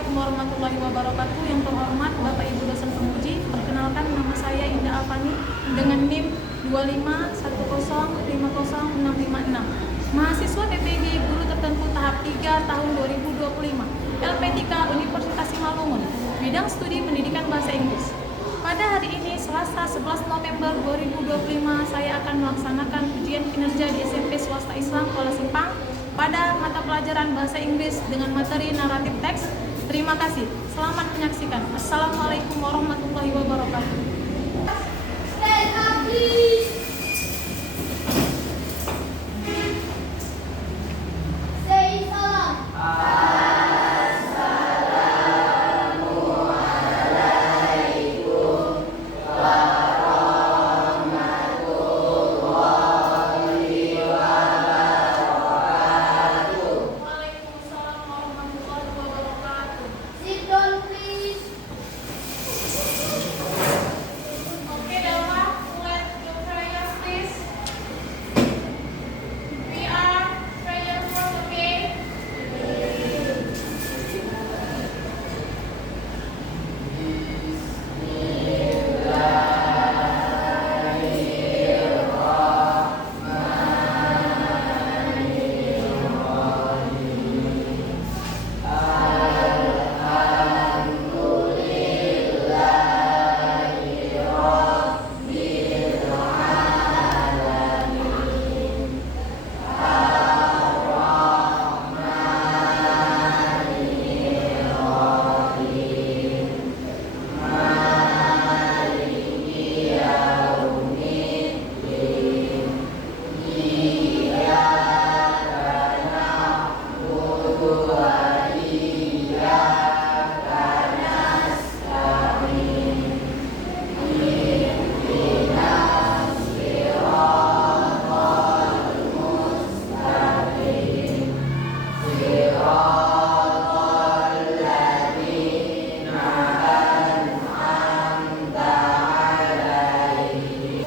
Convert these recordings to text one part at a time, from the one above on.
Assalamualaikum warahmatullahi wabarakatuh. Yang terhormat Bapak Ibu dosen penguji, perkenalkan nama saya Indah Afani dengan NIM 251050656. Mahasiswa PPG Guru Tertentu tahap 3 tahun 2025. LP3 Universitas Simalungun. Bidang studi Pendidikan Bahasa Inggris. Pada hari ini Selasa 11 November 2025 saya akan melaksanakan ujian kinerja di SMP Swasta Islam Kuala Simpang pada mata pelajaran Bahasa Inggris dengan materi naratif teks. Terima kasih. Selamat menyaksikan. Assalamualaikum warahmatullahi wabarakatuh. Say salam. Waalaikumsalam warahmatullahi wabarakatuh. Sit down, please. Okay, Delma, let your prayers please. We are prayer first, okay?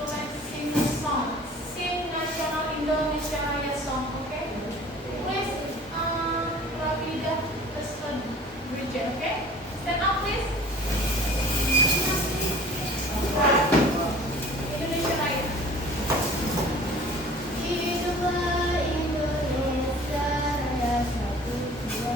Let's sing a song. Sing National Indonesia Raya song, okay? Please, Rafidah, Bridget, okay? Stand up, please. Indonesia Raya. Hiduplah Indonesia Raya satu dua.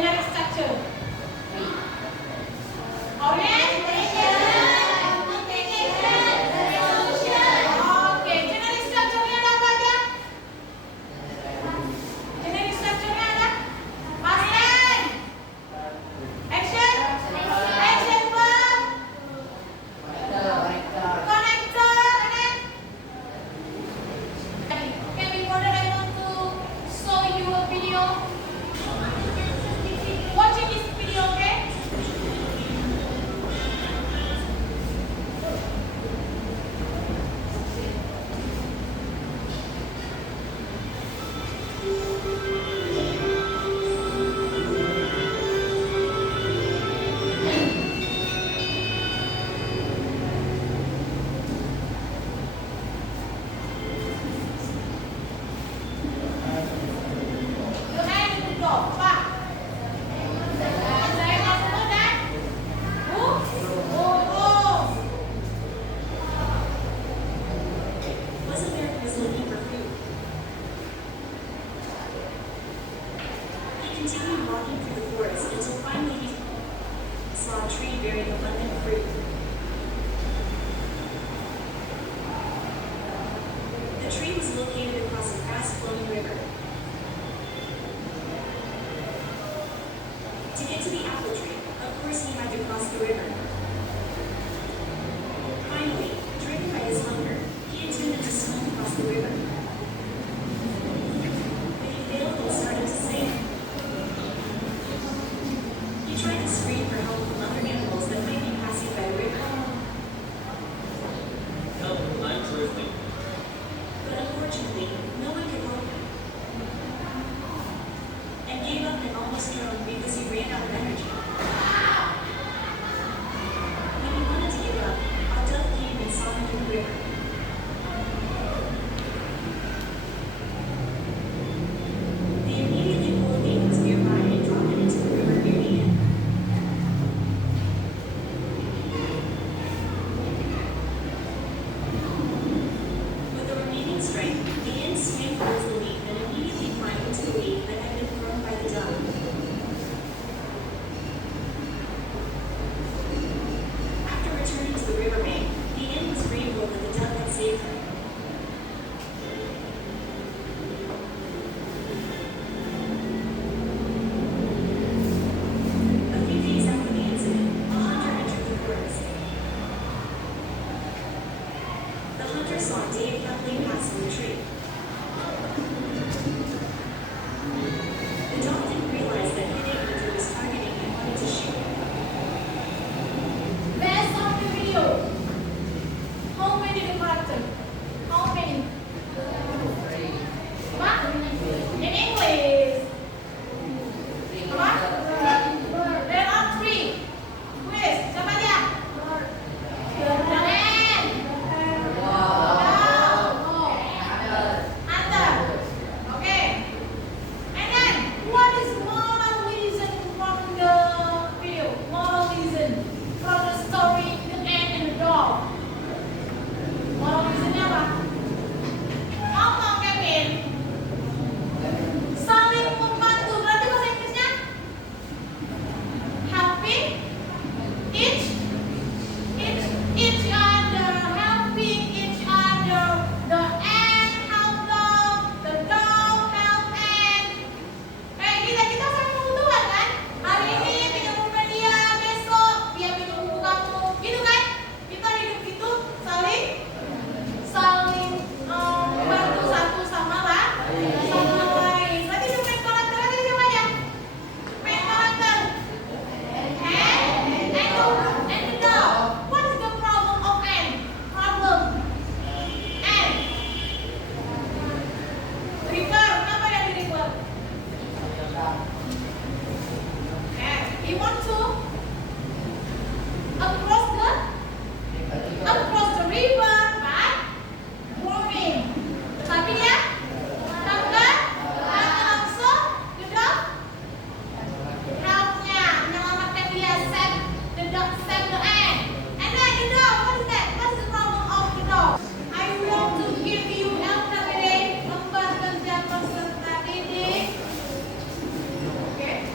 generic structure. Orientation. Oke, generic structure-nya ada apa aja? Generic structure-nya ada past tense, action, action verb, connector, and then okay, before that I want to show you a video. Watching this video, okay? Your hand to go, back. Saya masuk dan Was America's looking for food? He continued walking through the forest until finally he saw a tree bearing abundant fruit. The tree was located across a fast-flowing river. To get to the apple tree, of course he had to cross the river. Finally, driven by his hunger, he intended to swim across the river. But he failed and started to sink. He tried to scream for help from other animals that might be passing by the river. Help, I'm drifting. But unfortunately, no one could help him. And gave up and almost drowned because he ran out of energy. When he wanted to give up, a dove came and saw him in the river. They immediately pulled the ants nearby and dropped it into the river near the inn. With the remaining strength, the ant swam towards the leaf and immediately climbed into the leaf that had been thrown by the dove. After returning to the riverbank, the ant was grateful that the dove had saved her. A few days after the incident, a hunter entered the forest. The hunter saw Dave happily pass from the tree. The dog didn't realize that Hideo Hunter was targeting and wanted to shoot him. Best of the video. How many the character? How many? What? In English. What? There are three. Quiz. Siapa dia? Keren. Hunter. Okay. And then, what is moral reason from the video? Moral reason from the story The Ant and the Dog. Moral reasonnya apa? Ngomong Kevin. Saling membantu. Berarti bahasa Inggrisnya helping each other, helping each other. The ant help the dog help ant. Kayak kita saling membutuhkan kan? Hari ini pinjam buku dia, besok dia pinjam buku kamu, gitu kan? Kita hidup itu saling bantu satu sama lain. Berarti itu main karakter tadi siapa aja? Main karakter and the dog. What is the problem of ant? Problem ant. River, kenapa ya di river? He want to across the river by swimming. Tapi dia tangga langsung the dog helpnya menyelamatkan dia, save the dog, save the ant. And then the dog, what is that? What's the problem of the dog? I want to give you LKPD lembar kerja peserta didik. Okay.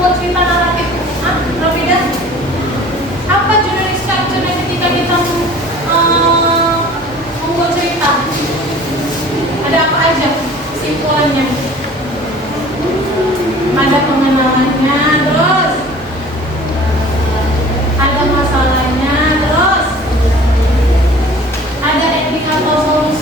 membuat cerita naratif. Rafida? Apa judul structure ketika kita membuat cerita? Ada apa aja kesimpulannya? Ada pengenalannya, terus ada masalahnya, terus ada ending atau solusi.